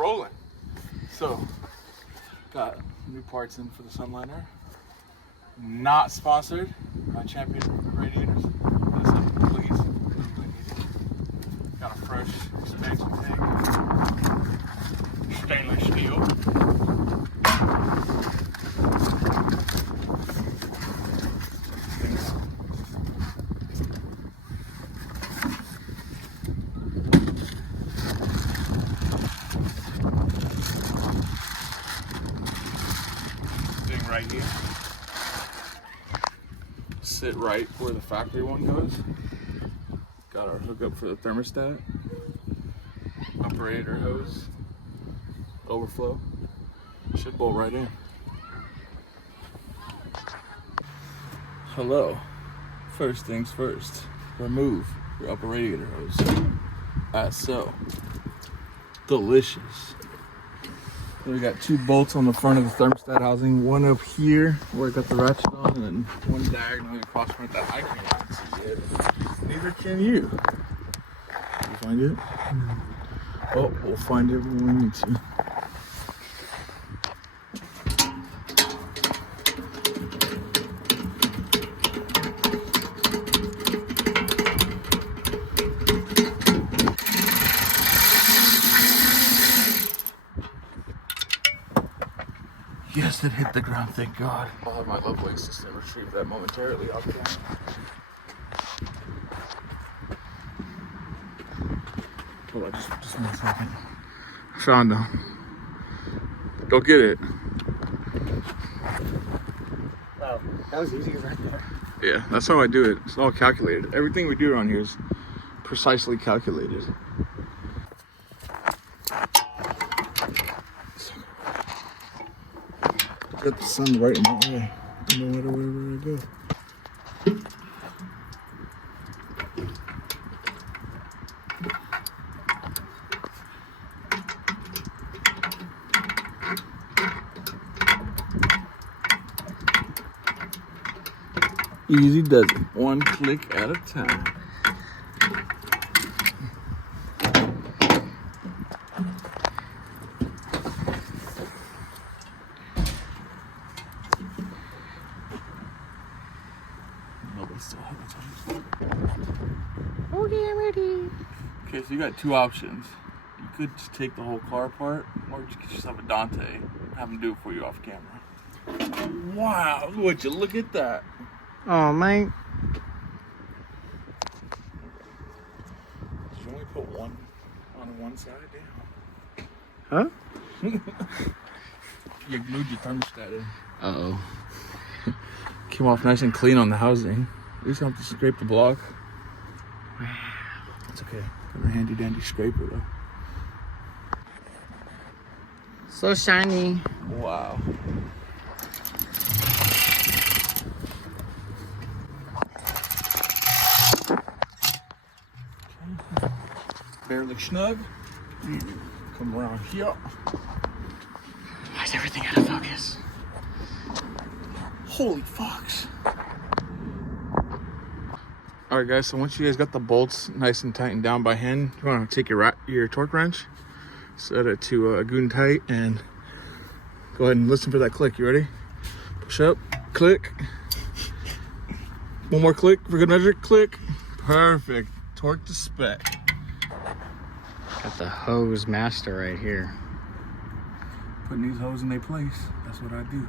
rolling. So, got new parts in for the Sunliner. Not sponsored by Champion Radiators. Listen, please. Got a fresh expansion tank. Stainless steel. Thing right here. Sit right where the factory one goes. Got our hookup for the thermostat. Operator hose. Overflow. Should bolt right in. Hello. First things first. Remove your upper radiator hose. As so. Delicious. We got 2 bolts on the front of the thermostat housing. One up here where I got the ratchet on, and then one diagonally across front that I can't see it. Neither can you. Did you find it? Oh, we'll find it when we need to. Yes, it hit the ground, thank God. I'll have my lovely assistant retrieve that momentarily off camera. Hold on, just 1 second. Shonda, go get it. Wow, that was easy right there. Yeah, that's how I do it. It's all calculated. Everything we do around here is precisely calculated. Get the sun right in my way, no matter wherever I go. Easy does it, 1 click at a time. Okay, I'm ready. Okay, so you got 2 options. You could just take the whole car apart, or just get yourself a Dante and have him do it for you off camera. Wow, would you look at that? Oh, man. Did you only put one on one side? Huh? Damn. You glued your thermostat in. Uh-oh. Came off nice and clean on the housing. You just have to scrape the block. It's okay. Got a handy dandy scraper though. So shiny. Wow. Barely snug. Come around here. Why is everything out of focus? Holy fucks. Alright guys, so once you guys got the bolts nice and tightened down by hand, you want to take your torque wrench, set it to a goon tight, and go ahead and listen for that click. You ready? Push up, click. 1 more click for good measure, click. Perfect. Torque to spec. Got the hose master right here. Putting these hoses in their place. That's what I do.